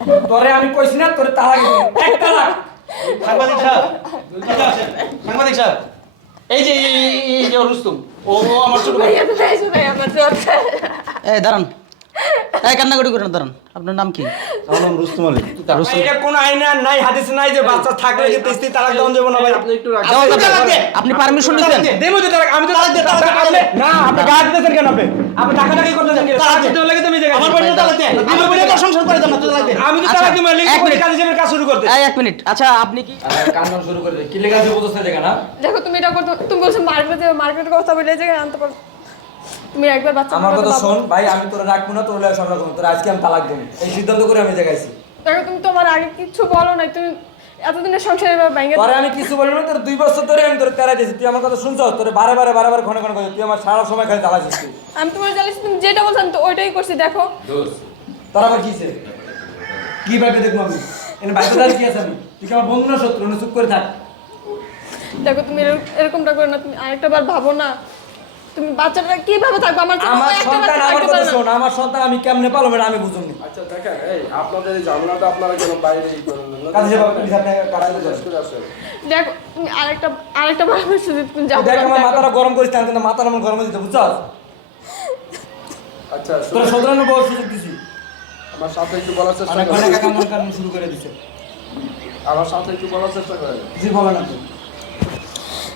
তোরে আমি কইছি না তোরে তালাক দিব। এক তালাক। সাংবাদিক সাহেব সাংবাদিক সাহেব এই যে এই- যে রুস্তুম ও আমার ছোট ভাই। ভাই আমার ছোট এই দাঁড়ান। এই কান্নাকাটি করেন দাঁড়ান। আপনার নাম কি? আমার নাম রুস্তুম আলী। এটা কোন আইন নাই হাদিস নাই যে বাচ্চা থাকলে যে স্ত্রী তালাক দেওয়া যাবে না ভাই। আপনি একটু দে। আপনি পারমিশন নিছেন দেবো তো তালাক আমি তো তালাক দিতে আপনি না আপনি গায়ে দিতেছেন কেন আপনি? আপনি টাকা টাকা করতেছেন কেন? তালাক দিতে লাগে তুমি জায়গা আমার বোনের তালাক দে আমার বোনের তো সংসার করে দাও না তালাক দে আমি তো আচ্ছা, তালাক দিব এক লিখে মিনিট। কাজ হিসেবে কাজ শুরু করতে। এই এক মিনিট। আচ্ছা আপনি কি কান্না শুরু করে কি লেগে আছে বুঝতে জায়গা না? দেখো তুমি এটা করতে তুমি বলছো মার্কেটে মার্কেটের কথা বলে যে আনতে পারো। তুমি একবার বাচ্চা আমার কথা শোন ভাই আমি তোরে রাখব না তোর সব রাখব তোর আজকে আমি তালাক দেবো। এই সিদ্ধান্ত করে আমি তুমি তোমার আগে কিছু বলো না তুমি এতদিনের সংসারে তোরে আমি কিছু বলি না তোর দুই বছর ধরে আমি তোর তেরা দিয়েছি। তুই আমার কথা শুনছ? তোর বারে বারে বারে বারে ক্ষণে কথা তুই আমার সারা সময় খালি তুই আমি তোমার জানিস তুমি যেটা বলছো আমি তো ওইটাই করছি দেখো। তোর আবার কিছে কি ভাবে দেখব আমি? এনে বাধ্যতার কি আছে আমি? তুই কি আমার বন্ধু না শত্রু? চুপ করে থাক। দেখো তুমি এরকম- এরকমটা করো না তুমি আরেকটা বার ভাবো না। তুমি বাচ্চাটা কীভাবে থাকবে? আমার আমার সন্তান আমার কথা শোন আমার সন্তান আমি কেমনে পালবো এটা আমি বুঝুন আচ্ছা দেখেন এই আপনাদের এই ঝামেলাটা আপনারা কেন বাইরে ই করেন না? কাজে যাব প্লিজ আপনি কাজে করে। দেখো আরেকটা আরেকটা বার তুমি যাও দেখ আমার মাথাটা গরম করিস না কিন্তু মাথাটা আমার গরম দিতে বুঝছস? আচ্ছা তোর সদরানো বড় সুযোগ দিছি? আমার সাথে একটু বলার চেষ্টা অনেক অনেক কাকা মন কানুন শুরু করে দিছে। আমার সাথে একটু বলার চেষ্টা করেন। জি বলেন আপনি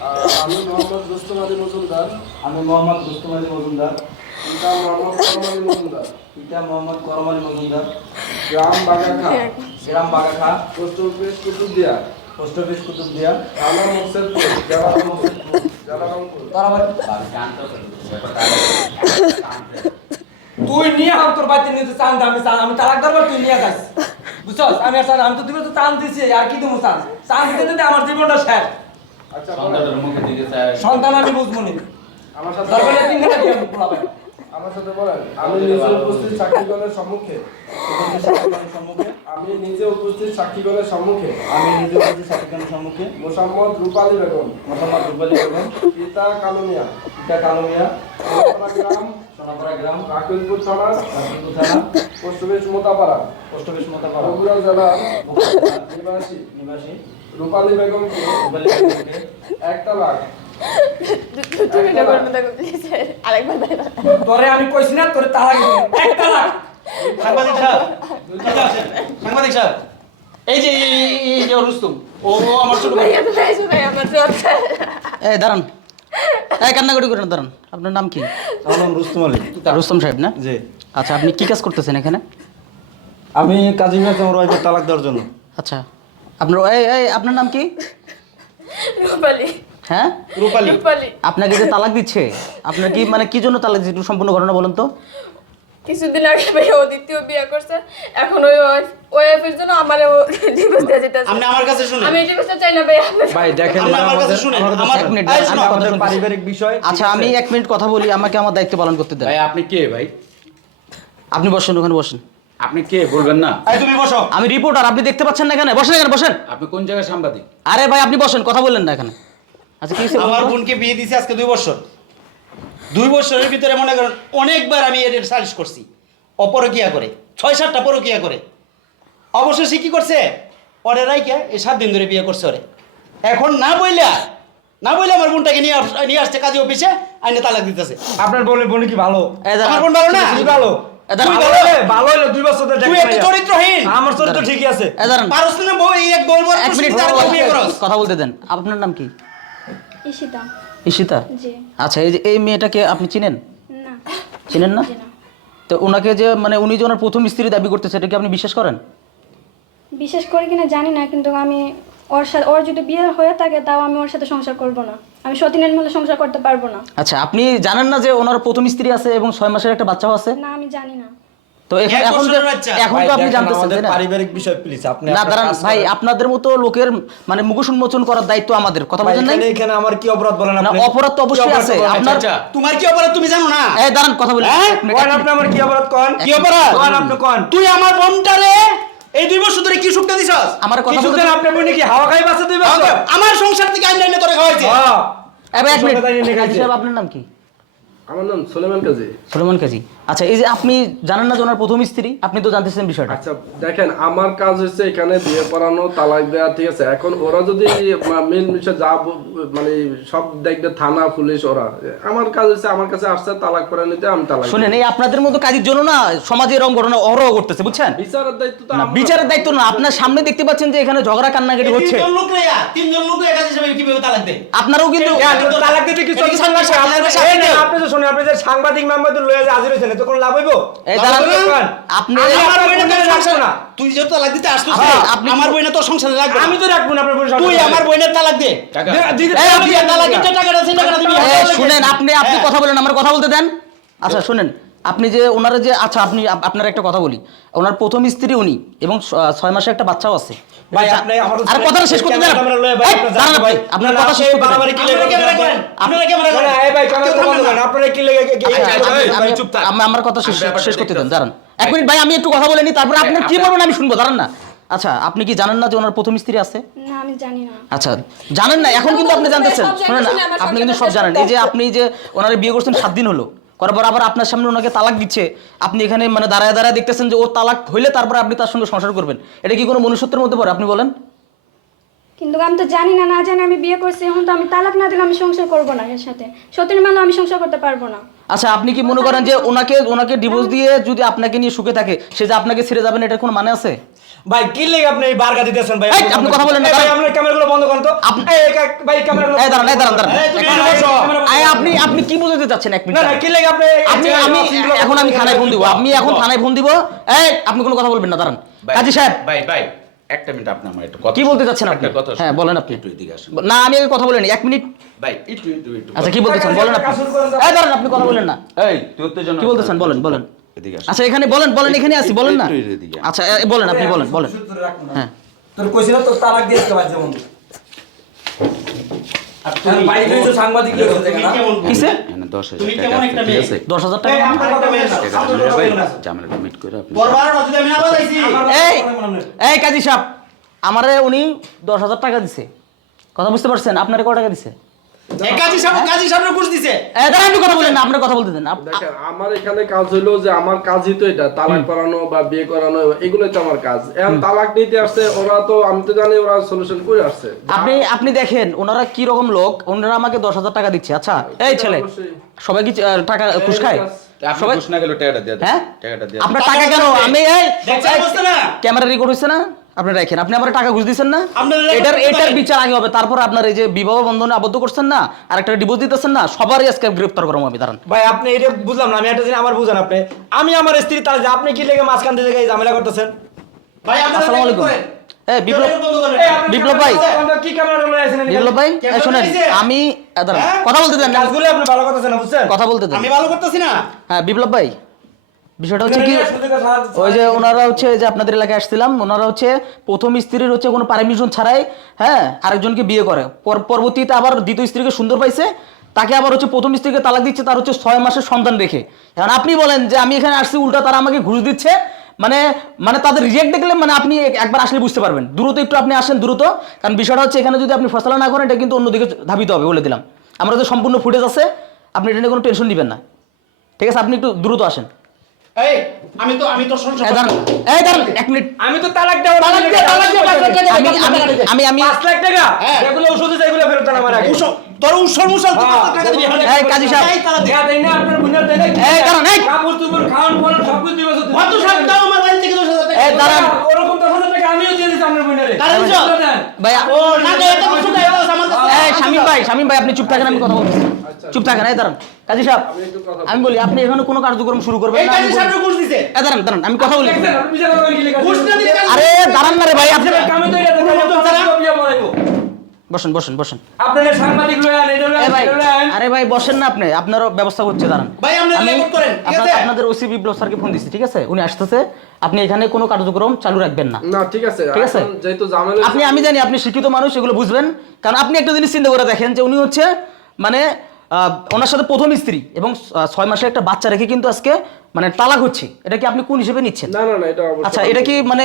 আমি মোহাম্মদ রুস্তম আলী মজুমদার। আমি মোহাম্মদ রুস্তম আলী মজুমদার। পিতা মোহাম্মদ করম আলী মজুমদার। পিতা মোহাম্মদ করম আলী মজুমদার। গ্রাম বাগাখা। গ্রাম Bagakha. Post office Kutubdia. Post office Kutubdia. থানা মোকসেদপুর জেলা রংপুর জেলা রংপুর। তার তুই নিয়ে হাম তোর বাড়িতে নিয়ে তো চান আমি চান আমি তালাক দরবার তুই নিয়ে যাস। বুঝছস? আমি আর আমি তো তুমি তো চান দিছি আর কি তুমি চান? চান দিতে দিতে আমার জীবনটা শেষ। আচ্ছা বলেন। সন্তান আমি বুঝব নি। আমার সাথে দরকার তিন ঘণ্টা দিয়ে আমি পোলাপাই আমার সাথে বলেন। আমি নিজে উপস্থিত সাক্ষীগণের সম্মুখে সম্মুখে। আমি নিজে উপস্থিত সাক্ষীগণের সম্মুখে। আমি নিজে বলছি সাকিবের সম্মুখে। মোসাম্মদ রূপালী বেগম। মোহাম্মদ রুবালি বেগম। পিতা কালুমিয়া। পিতা কালমিয়া। গ্রাম। সোনাপাড়া গ্রাম। রাকিলপুর থানা। রাজপুর থানা। Post office Motapara. Post office Motapara. Bogura জেলা। নিবাসী। নিবাসী। রূপালী বেগমকে একটা লাখ তুমি এটা করো দেখো প্লিজ আরেকবার ভাইবা তোরে আমি কইছি না তোরে তালাক দিব। এক তালাক সাংবাদিক সাহেব সাংবাদিক সাহেব এই যে এই- এই- এই যে রুস্তুম ও ও আমার ছোট ভাই। ভাইয়া তো এসো ভাই আমার এই দাঁড়ান। এই কান্নাকাটি করেন দাঁড়ান। আপনার নাম কি? আমার নাম রুস্তুম আলী। রুস্তম সাহেব না? জি। আচ্ছা আপনি কি কাজ করতেছেন এখানে? আমি কাজী মিয়া আমার ওয়াইফের তালাক দেওয়ার জন্য। আচ্ছা। আপনার এই এই আপনার নাম কি? রূপালি। হ্যাঁ? রূপালী। রূপালি। আপনাকে যে তালাক দিচ্ছে আপনার কি মানে কি জন্য তালাক দিচ্ছে একটু সম্পূর্ণ ঘটনা বলুন তো। কিছুদিন আগে ভাইয়া ও দ্বিতীয় বিয়ে করছে এখন ওই ওয়াইফের জন্য আমার ডিভোর্স দেওয়া যেতে আপনি আমার কাছে শুনুন। আমি ডিভোর্সটা চাই না ভাইয়া ভাই দেখেন আমার কাছে শুনেন। আমার এক মিনিট, আমি কথা পারিবারিক বিষয়। আচ্ছা আমি এক মিনিট কথা বলি আমাকে আমার দায়িত্ব পালন করতে দেন। ভাই আপনি কে ভাই? আপনি বসেন ওখানে বসেন। আপনি কে? বলবেন না। এই তুমি বসো। আমি রিপোর্টার আপনি দেখতে পাচ্ছেন না এখানে? বসেন এখানে বসেন। আপনি কোন জায়গায় সাংবাদিক? আরে ভাই আপনি বসেন কথা বললেন না এখানে। আচ্ছা কি হয়েছে বলুন আমার তো? বোনকে বিয়ে দিয়েছে আজকে দুই বছর। দুই বছরের ভিতরে মনে করেন অনেকবার আমি এর সালিশ করছি অপরকিয়া করে ছয় সাতটা পরকিয়া করে। অবশেষে কি করছে? ওরে রাইকে এই সাত দিন ধরে বিয়ে করছে ওরে। এখন না বইলা না বইলে আমার বোনটাকে নিয়ে আস- নিয়ে আসছে কাজী অফিসে আইনে তালাক দিতেছে। আপনার বোনের বোন কি ভালো? এই। আমার বোন ভালো না? কি ভালো? ভালো হলো দুই বছর ধরে তুই দেখতে চরিত্রহীন। আমার চরিত্র ঠিকই আছে। এই পারস না বউ এই এক বলব এক মিনিট তার বউ বিয়ে করস। কথা বলতে দেন। আপনার নাম কি? ঈশিতা। ঈশিতা? জি। আচ্ছা এই যে এই মেয়েটাকে আপনি চিনেন? না। চিনেন না? তো ওনাকে যে মানে উনি যে ওনার প্রথম স্ত্রী দাবি করতেছে এটা কি আপনি বিশ্বাস করেন? বিশেষ করে কিনা জানি না কিন্তু আমি ওর সাথে ওর যদি বিয়ে হয়ে থাকে তাও আমি ওর সাথে সংসার করব না। আমি সতীনের মূল্যে সংসার করতে পারব না। আচ্ছা আপনি জানেন না যে ওনার প্রথম স্ত্রী আছে এবং ছয় মাসের একটা বাচ্চাও আছে? না আমি জানি না। তো এখন এখন যে বছরের বাচ্চা। এখন ভাই, তো আপনি জানতেছেন না? পারিবারিক বিষয় প্লিজ আপনি না দাঁড়ান ভাই আপনাদের মতো লোকের মানে মুখোশ উন্মোচন করার দায়িত্ব আমাদের। কথা এখানে আমার কি অপরাধ বলেন না আপনি? অপরাধ তো অবশ্যই আছে। আপনার আচ্ছা তোমার কি অপরাধ তুমি জানো না? এই দাঁড়ান কথা বলি হ্যাঁ? আপনি আমার কি অপরাধ কোন কি অপরাধ? কোন আপনি কোন তুই আমার বোনটারে এই দুই বছর ধরে কি সুখটা দিছস? আমার কথা কিছু বলতে দিন আপনি বোন কি হাওয়া খাই বাসা দুই বছর? আমার সংসার থেকে আইন লাইনে তোরে খাওয়াইছে। হ্যাঁ এবার এক মিনিট। আপনার নাম কি? আমার নাম সুলেমান কাজী। সুলেমান কাজী। আচ্ছা এই যে আপনি জানেন না যে ওনার প্রথম স্ত্রী আপনি তো জানতেছেন বিষয়টা আচ্ছা দেখেন আমার কাজ হচ্ছে এখানে বিয়ে পড়ানো তালাক দেওয়া ঠিক আছে এখন ওরা যদি মিল মিশে যা মানে সব দেখবে থানা পুলিশ ওরা আমার কাজ হচ্ছে আমার কাছে আসছে তালাক করে নিতে আমি তালাক শুনেন এই আপনাদের মতো কাজের জন্য না সমাজে এরকম ঘটনা অহরহ করতেছে বুঝছেন বিচারের দায়িত্ব তো না বিচারের দায়িত্ব না আপনার সামনে দেখতে পাচ্ছেন যে এখানে ঝগড়া কান্নাকাটি হচ্ছে তিনজন লোক লইয়া তিনজন লোক কাজী সাহেব কীভাবে তালাক দেয় আপনারাও কিন্তু হ্যাঁ, তালাক দিতে কি এটা কি চলতে সাংবাদিক আপনার সাংবাদিক আপনি তো শুনে আপনি যে সাংবাদিক মেম্বারদের লয়ে যে হাজির হয়েছেন এতে কোনো লাভ হইব? এই দাঁড়ান? আপনি আমার বইনে বোনের সংসার না। তুই যে তালাক দিতে আসছিস আপনি- আমার বইনে তোর সংসারে লাগবে আমি তো রাখব না আপনার বোনের তুই আমার বইনের তালাক দে এই আপনি না। তালাকের যে টাকাটা আছে, টাকাটা দিবি। শুনেন আপনি আপনি হ্যাঁ। কথা বলেন আমার কথা বলতে দেন? আচ্ছা শুনেন আপনি যে ওনারা যে আচ্ছা আপনি আপনার একটা কথা বলি। ওনার প্রথম স্ত্রী উনি এবং ছয় মাসে একটা বাচ্চাও আছে। ভাই, আপনি আমার আরে কথাটা শেষ করতে দেন। আপনার কথা শেষ সেই করতে দেন। বাড়াবাড়ি কি লেগে আপনারা ক্যামেরা করেন? করেন, আপনারা ক্যামেরা না, করেন। না, এই ভাই, ক্যামেরা বন্ধ করেন। আপনারা কি লেগে- কি- কি- আচ্ছা, এই, আমি- চুপ থাক। আমার কথা শেষ শেষ করতে দেন দাঁড়ান। এক মিনিট ভাই আমি একটু কথা বলে নিই তারপরে আপনি কি বলবেন আমি শুনব দাঁড়ান না। আচ্ছা আপনি কি জানেন না যে ওনার প্রথম স্ত্রী আছে? না আমি জানি না। আচ্ছা জানেন না এখন কিন্তু আপনি জানতেছেন শুনেন আপনি কিন্তু সব জানেন। এই যে আপনি যে ওনার বিয়ে করছেন সাত দিন হলো। করার পর আবার আপনার সামনে ওনাকে তালাক দিচ্ছে। আপনি এখানে মানে দাঁড়ায় দাঁড়ায় দেখতেছেন যে ওর তালাক হইলে তারপরে আপনি তার সঙ্গে সংসার করবেন। এটা কি কোনো মনুষ্যত্বের মধ্যে পড়ে আপনি বলেন? কিন্তু আমি তো জানি না না জানি আমি বিয়ে করছি এখন তো আমি তালাক না দিলে আমি সংসার করব না এর সাথে। সতীন মানে আমি সংসার করতে পারব না। আচ্ছা আপনি কি মনে করেন যে ওনাকে ওনাকে ডিভোর্স দিয়ে যদি আপনাকে নিয়ে সুখে থাকে সে যে আপনাকে ছেড়ে যাবেন এটার কোনো মানে আছে? ভাই কি লেগে আপনি এই বারগা দিতেছেন ভাই? এই, আপনি কথা বলেন না, এই, ভাই দাঁড়ান। আপনার ক্যামেরাগুলো বন্ধ করেন তো। আপনি- এই, এই, ভাই ক্যামেরাগুলো এই দাঁড়ান এই দাঁড়ান দাঁড়ান। এই, তুমি এখানে বসো। এই, আপনি আপনি কি বোঝাতে চাচ্ছেন এক না মিনিট? না কি লেগে আপনি এই- আপনি এই- আমি এখন আমি থানায় ফোন দিব। আপনি এখন থানায় ফোন দিব। এই আপনি কোনো কথা বলবেন না দাঁড়ান। কাজী সাহেব। ভাই ভাই। একটা মিনিট আপনি আমার একটা কথা কি বলতে চাচ্ছেন আপনি? কথা হ্যাঁ বলেন আপনি। একটু এদিকে আসুন। না আমি আগে কথা বলিনি এক মিনিট। ভাই একটু একটু একটু আচ্ছা কি বলতেছেন বলেন আপনি। এই দাঁড়ান আপনি কথা বলেন না। এই তুই উত্তেজনা কি বলতেছেন বলেন বলেন। এদিকে আসুন। আচ্ছা এখানে বলেন বলেন এখানে আসি বলেন না। আচ্ছা বলেন আপনি বলেন বলেন। হ্যাঁ। তোর কইছিল তো তালাক দিয়ে দিতে পারছে বন্ধু। আর কারণ তুমি- বাড়িতে সাংবাদিক কিসে? দশ হাজার টাকা ঠিক আছে? দশ হাজার টাকা। ঝামেলাটা মিট করে আপনি এই। এই কাজী সাহেব আমারে উনি দশ হাজার টাকা দিছে। কথা বুঝতে পারছেন? আপনার কত টাকা দিছে? কাজী সাহেব কাজী সাহেব ঘুষ দিছে। এই দাঁড়ান আপনি কথা বলেন না আপনার কথা বলতে দেন দেখেন আমার এখানে কাজ হইল যে আমার কাজই তো এটা তালাক করানো বা বিয়ে করানো এগুলোই তো আমার কাজ। এখন তালাক নিতে আসছে ওরা তো আমি তো জানি ওরা সলিউশন করে আসছে। আপনি আপনি দেখেন ওনারা কি রকম লোক ওনারা আমাকে দশ হাজার টাকা দিচ্ছে আচ্ছা এই ছেলে সবাই কি টাকা ঘুষ খায়? সবাই ঘুষ না গেলে টাকাটা দিয়ে হ্যাঁ? টাকাটা দিয়ে আপনার টাকা কেন? আমি এই ক্যামেরা রেকর্ড হচ্ছে না? আপনি রাখেন। আপনি আমার টাকা ঘুষ দিচ্ছেন না? এটার এটার বিচার আগে হবে। তারপর আপনার এই যে বিবাহ বন্ধনে আবদ্ধ করছেন না আর একটা ডিভোর্স দিতেছেন না সবারই আজকে গ্রেফতার করব আমি দাঁড়ান। ভাই আপনি এটা বুঝলাম না আমি একটা জিনিস আমার বুঝেন আপনি। আমি আমার স্ত্রী তার আপনি কি লেগে মাঝখান থেকে এই ঝামেলা করতেছেন? ভাই আসসালামু আলাইকুম। বিপ্লব বিপ্লব ভাই। বিপ্লব ভাই শোনেন? আমি হ্যাঁ? কথা বলতে দেন কথা বলতে দেন। আমি ভালো করতেছি না। হ্যাঁ বিপ্লব ভাই বিষয়টা হচ্ছে কি ওই যে ওনারা হচ্ছে যে আপনাদের এলাকায় আসছিলাম ওনারা হচ্ছে প্রথম স্ত্রীর হচ্ছে কোনো পারমিশন ছাড়াই হ্যাঁ আরেকজনকে বিয়ে করে। পর- পরবর্তীতে আবার দ্বিতীয় স্ত্রীকে সুন্দর পাইছে তাকে আবার হচ্ছে প্রথম স্ত্রীকে তালাক দিচ্ছে তার হচ্ছে ছয় মাসের সন্তান রেখে। এখন আপনি বলেন যে আমি এখানে আসছি উল্টা তারা আমাকে ঘুষ দিচ্ছে মানে মানে তাদের রিজেক্ট দেখলে মানে আপনি একবার আসলে বুঝতে পারবেন। দ্রুত একটু আপনি আসেন দ্রুত। কারণ বিষয়টা হচ্ছে এখানে যদি আপনি ফসলা না করেন এটা কিন্তু অন্যদিকে ধাবিত হবে বলে দিলাম। আমরা তো সম্পূর্ণ ফুটেজ আছে আপনি এটা নিয়ে কোনো টেনশন নেবেন না। ঠিক আছে আপনি একটু দ্রুত আসেন। এই আমি তো আমি তো সংসার এই দাঁড়ান এক মিনিট আমি তো তালাক দেওয়া তালাক দিয়ে- তালাক দিয়ে পাঁচ লাখ টাকা আমি আমি আমি আমি লাখ টাকা। এগুলো ওষুধ আছে ফেরত দেন আমার আগে উসল তোর উসল মুসল তুই কত টাকা দিবি এই, এই কাজী সাহেব। এই তালা দেয়া দেয় না আপনার বোনের দেয় এই, দাঁড়ান, এই। কাপড় চোপড়, খাওয়ান পরান সবকিছু দিবে শুধু। কত সব দাও আমার বাড়ি থেকে দশ হাজার টাকা এই, দাঁড়ান। ওরকম দশ হাজার টাকা আমিও দিয়ে আপনার বোনেরে। ভাই ও না দে এটা কিছু দেয় আমার কাছে এই শামিম ভাই শামিম ভাই আপনি চুপ থাকেন আমি কথা বলছি চুপ থাকেন এই দাঁড়ান। কাজী সাহেব আমি বলি আপনি এখানে কোনো কার্যক্রম শুরু করবেন এই না? কাজী সাহেব ঘুষ দিতে এই দাঁড়ান দাঁড়ান আমি কথা বলি। আরে দাঁড়ান না রে ভাই আপনি বসেন বসেন বসেন আপনারা সাংবাদিক লয়ে আন, এটা লয়ে এ আন, ভাই এটা লয়ে আন। আরে ভাই বসেন না আপনি আপনারও ব্যবস্থা করছে দাঁড়ান ভাই, আপনি record করেন, ঠিক আছে? আপনাদের ওসি বিপ্লব স্যারকে ফোন দিচ্ছি ঠিক আছে উনি আসতেছে আপনি এখানে কোনো কার্যক্রম চালু রাখবেন না না ঠিক আছে ঠিক আছে? যেহেতু ঝামেলা আপনি আমি জানি আপনি শিক্ষিত মানুষ এগুলো বুঝবেন কারণ আপনি একটা জিনিস চিন্তা করে দেখেন যে উনি হচ্ছে মানে আহ, ওনার সাথে প্রথম স্ত্রী এবং ছয় মাসে একটা বাচ্চা রেখে কিন্তু আজকে মানে তালাক হচ্ছে এটা কি আপনি কোন হিসেবে নিচ্ছেন? না না না এটা অবশ্যই আচ্ছা এটা কি মানে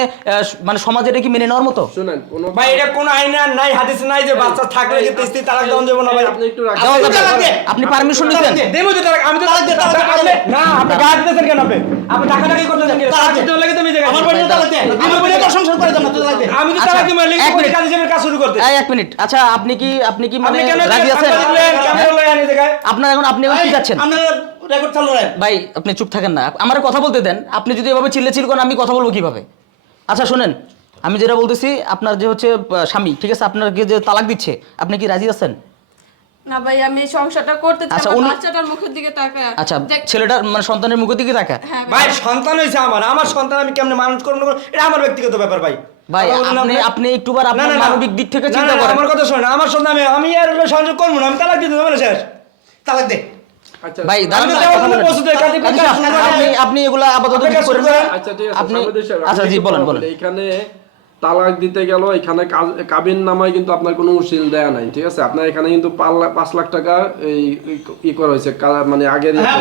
মানে সমাজে এটা কি মেনে নেওয়ার মতো? শুনেন ভাই এটা কোন আইনে আর নাই হাদিস নাই যে বাচ্চা থাকলে কিন্তু স্ত্রী তালাক দেওয়া যাবে না ভাই? আপনি একটু রাখেন যাবে। তালাক দে। আপনি পারমিশন নিতেন দেবো তো তালাক আমি তো তালাক দিয়ে তালাক আপনি- না আপনি গা দিতেছেন কেন আপনি? আপনি টাকা টাকা করতেছেন কেন? তালাক দিতে লাগে তুমি জায়গা আমার বোনের তালাক দে আমার বোনের তো সংসার করে দাও না তুই তালাক দে আমি তো আচ্ছা, তালাক দিব এক মিনিট। কাজ হিসেবে কাজ শুরু করতে। এই এক মিনিট। আচ্ছা আপনি কি আপনি কি মানে রাজি আছেন? ক্যামেরা লয়ে আনি জায়গায়? আপনার এখন আপনি এখন কি চাচ্ছেন আপনারা রেকর্ড চালু রাখেন ভাই আপনি চুপ থাকেন না। আমার কথা বলতে দেন। আপনি যদি এভাবে চিল্লে চিল করেন আমি কথা বলব কীভাবে? আচ্ছা শুনেন। আমি যেটা বলতেছি আপনার যে হচ্ছে স্বামী ঠিক আছে? আপনাকে যে তালাক দিচ্ছে আপনি কি রাজি আছেন? না ভাই আমি এই সংসারটা করতে চাই আচ্ছা, উনি- বাচ্চাটার মুখের দিকে তাকায় আচ্ছা ছেলেটার মানে সন্তানের মুখের দিকে তাকা? হ্যাঁ ভাই। সন্তান হয়েছে আমার। আমার সন্তান আমি কেমনে মানুষ করব না করব, এটা আমার ব্যক্তিগত ব্যাপার ভাই। ভাই আপনি আপনি। আপনি একটুবার না, আপনার না, না। মানবিক দিক থেকে না, চিন্তা না, না, করেন। আমার কথা শোনেন। আমার সন্তান আমি আমি আর হলো সংযোগ করব না। আমি তালাক দিতে দেবো না শেষ। তালাক দে। ভাই কাজী সাহেব, প্রকাশ আপনি আপনি এগুলা আপাতত আপনি। আচ্ছা আপনি আচ্ছা জি বলেন বলেন। এখানে তালাক দিতে গেল এখানে কাবিন নামায় কিন্তু আপনার কোনো উশিল দেয়া নাই ঠিক আছে? আপনার এখানে কিন্তু পাঁচ লাখ টাকা এই ই- করা হয়েছে মানে আগের। হ্যাঁ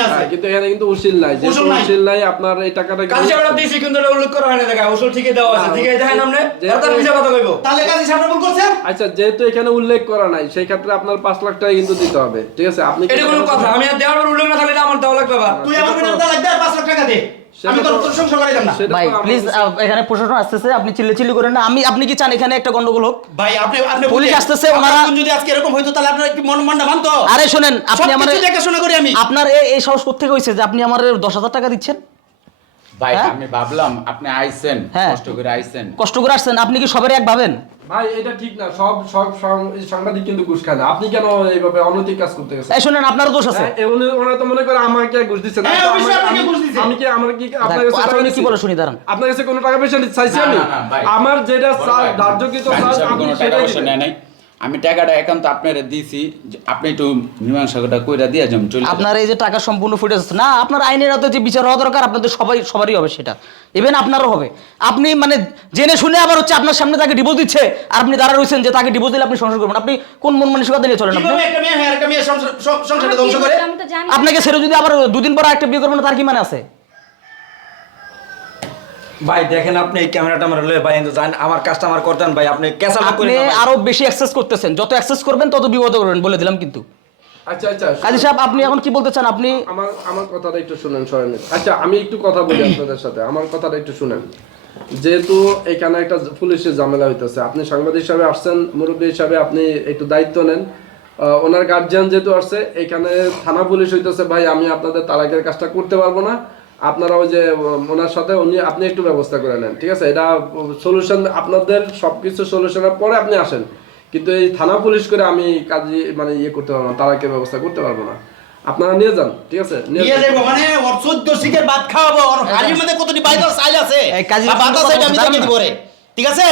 আছে। হ্যাঁ, কিন্তু এখানে কিন্তু উশিল নাই যেহেতু উশিল নাই। আপনার এই টাকাটা কাজী কিন্তু- সাহেব দিয়েছি কিন্তু এটা উল্লেখ করা হয় না জায়গায় ওষুধ ঠিকই দেওয়া আছে না, ঠিকই দেখেন আপনি যে- কথা কইবো। তাহলে কাজী সাহেব ভুল করছেন? আচ্ছা যেহেতু এখানে উল্লেখ করা নাই সেই ক্ষেত্রে আপনার পাঁচ লাখ টাকা কিন্তু দিতে হবে ঠিক আছে? আপনি এটা কোনো কথা আমি আর দেওয়ার উল্লেখ না থাকলে আমার দেওয়া লাগবে তুই আমার তালাক দে লাখ টাকা দে। আমি না। ভাই প্লিজ এখানে প্রশাসন আসতেছে আপনি চিল্লে চিল্লি করেন না। আমি আপনি কি চান এখানে একটা গন্ডগোল হোক? ভাই আপনি আপনি পুলিশ আসতেছে, ওনারা- যদি আজকে এরকম হইতো তাহলে আপনার কি মন মনটা মানতো? আরে শোনেন আপনি আমার দেখাশোনা করি আমি। আপনার এই সাহস করতে হয়েছে যে আপনি আমার দশ হাজার টাকা দিচ্ছেন? ভাই হ্যাঁ? আমি ভাবলাম আপনি আইছেন হ্যাঁ। কষ্ট করে আইছেন কষ্ট করে আসছেন আপনি কি সবের এক ভাবেন ভাই এটা ঠিক না সব সব সাংবাদিক কিন্তু ঘুষ খায় না আপনি কেন এইভাবে অনৈতিক কাজ করতে গেছেন এই শোনেন আপনারও দোষ আছে হ্যাঁ, ওনারা তো মনে করে আমাকে ঘুষ আমি- ঘুষ দিছে। আমি কি আমার কি আপনার কাছে আচ্ছা টাকা উনি কি বলে শুনি দাঁড়ান আপনার কাছে কোনো টাকা পয়সা চাইছি আমি। আমার যেটা ধার্যকৃত আপনি কোনো সেটাই দিবেন। আমি টাকাটা একান্ত আপনার দিছি আপনি একটু মীমাংসাটা কইরা দিয়ে যাম চলে আপনার এই যে টাকা সম্পূর্ণ ফুটেজ না আপনার আইনের হাতে যে বিচার হওয়া দরকার আপনাদের সবাই সবারই হবে সেটা। ইভেন আপনারও হবে। আপনি মানে জেনে শুনে আবার হচ্ছে আপনার সামনে তাকে ডিভোর্স দিচ্ছে আর আপনি দাঁড়া রয়েছেন যে তাকে ডিভোর্স দিলে আপনি সংসার করবেন। আপনি কোন মন মানসিকতা নিয়ে চলেন আপনি। আপনাকে ছেড়ে যদি আবার দুদিন পর একটা বিয়ে করবেন তার কি মানে আছে? ভাই দেখেন আপনি এই ক্যামেরাটা আমার লয়ে ভাই কিন্তু জান আমার কাজটা আমার করতেন ভাই আপনি ক্যাসাল আপনি করে আরও বেশি অ্যাক্সেস করতেছেন। যত অ্যাক্সেস করবেন তত বিপদ করবেন বলে দিলাম কিন্তু। আচ্ছা আচ্ছা কাজী সাহেব আপনি এখন কি বলতে চান? আপনি আমার আমার কথাটা একটু শুনেন সরেন। আচ্ছা আমি একটু কথা বলি আপনাদের সাথে। আমার কথাটা একটু শুনেন। যেহেতু এখানে একটা পুলিশের ঝামেলা হইতেছে আপনি সাংবাদিক হিসাবে আসছেন মুরব্বী হিসাবে আপনি একটু দায়িত্ব নেন। আহ, ওনার গার্জিয়ান যেহেতু আসছে এখানে থানা পুলিশ হইতেছে ভাই আমি আপনাদের তালাকের কাজটা করতে পারব না। আপনারা ওই যে ওনার সাথে উনি আপনি একটু ব্যবস্থা করে নেন ঠিক আছে? এটা সলিউশন আপনাদের সবকিছু সলিউশনের পরে আপনি আসেন। কিন্তু এই থানা পুলিশ করে আমি কাজে মানে ইয়ে করতে পারব না তালাকের ব্যবস্থা করতে পারব না। আপনারা নিয়ে যান ঠিক আছে? নিয়ে যাব মানে ওর চোদ্দ শিখের ভাত খাওয়াবো ওর হাড়ির মধ্যে কতটি বাইদার চাইল আছে? এই কাজী বা ভাত আছে এটা আমি দেখে দিব রে ঠিক আছে?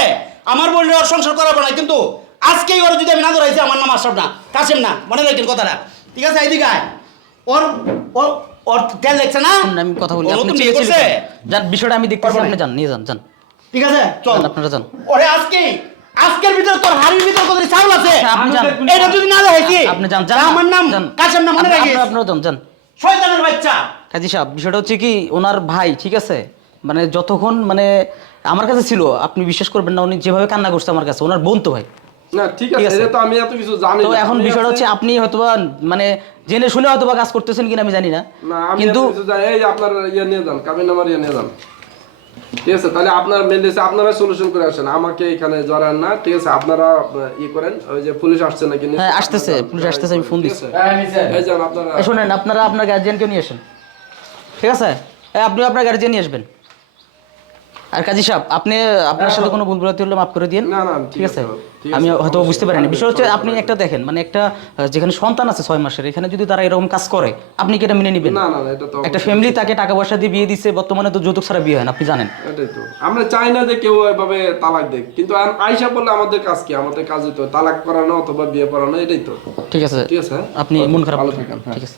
আমার বোন ওর সংসার করাবো না কিন্তু আজকেই ওর যদি আমি না ধরাইছি আমার নাম আশরাফ না কাসেম না মনে রাখেন কথাটা ঠিক আছে? এইদিকে আয়। ওর ওর ওর তেল দেখছে না আমি কথা বলি আপনি যান বিষয়টা আমি দেখতেছি পারব আপনি যান নিয়ে যান যান ঠিক আছে চল আপনারা যান ওরে আজকে আজকের ভিতরে তোর হাড়ির ভিতরে কতটি চাউল আছে আপনি যান এটা যদি না আপনি যান যান আমার নাম যান। কাসেম না মনে রাখিস আপনারা যান যান শয়তানের বাচ্চা কাজী সাহেব বিষয়টা হচ্ছে কি ওনার ভাই ঠিক আছে? মানে যতক্ষণ মানে আমার কাছে ছিল আপনি বিশ্বাস করবেন না উনি যেভাবে কান্না করছে আমার কাছে ওনার বোন তো ভাই। না ঠিক আছে। এটা তো আমি এত কিছু জানি তো এখন আপনি বিষয়টা হচ্ছে আপনি হয়তোবা মানে জেনে শুনে হয়তোবা কাজ করতেছেন কিনা আমি জানি না। না কিন্তু এই আপনার ইয়ে নিয়ে যান কাবিন নাম্বার ইয়ে নিয়ে যান। ঠিক আছে তাহলে আপনার মেন আপনারা সলিউশন করে আসেন। আমাকে এখানে জড়ান না ঠিক আছে আপনারা আহ, ই করেন ওই যে পুলিশ আসছে নাকি হ্যাঁ, আসতেছে, পুলিশ আসতেছে, আমি ফোন দিচ্ছি। এই যান আপনারা শোনেন আপনারা আপনার গার্জিয়ানকে নিয়ে আসেন। ঠিক আছে? এই আপনিও আপনার গার্জিয়ান নিয়ে আসবেন। আর কাজী সাহেব আপনি আপনার সাথে কোনো ভুল ভ্রান্তি হলে মাফ করে দিন ঠিক আছে? আমি হয়তো বুঝতে পারিনি। বিষয় হচ্ছে আপনি একটা দেখেন মানে একটা যেখানে সন্তান আছে ছয় মাসের এখানে যদি তারা এরকম কাজ করে আপনি কি এটা মেনে নেবেন? না না না, এটা তো একটা ফ্যামিলি তাকে টাকা পয়সা দিয়ে বিয়ে দিচ্ছে বর্তমানে তো যৌতুক ছাড়া বিয়ে হয় না আপনি জানেন। এটাই তো। আমরা চাই না যে কেউ এভাবে তালাক দেখ কিন্তু আয়সা বললে আমাদের কাজ কি? আমাদের কাজ তো তালাক করানো অথবা বিয়ে করানো এটাই তো। ঠিক আছে। ঠিক আছে হ্যাঁ? আপনি মন খারাপ। হ্যাঁ। ঠিক আছে।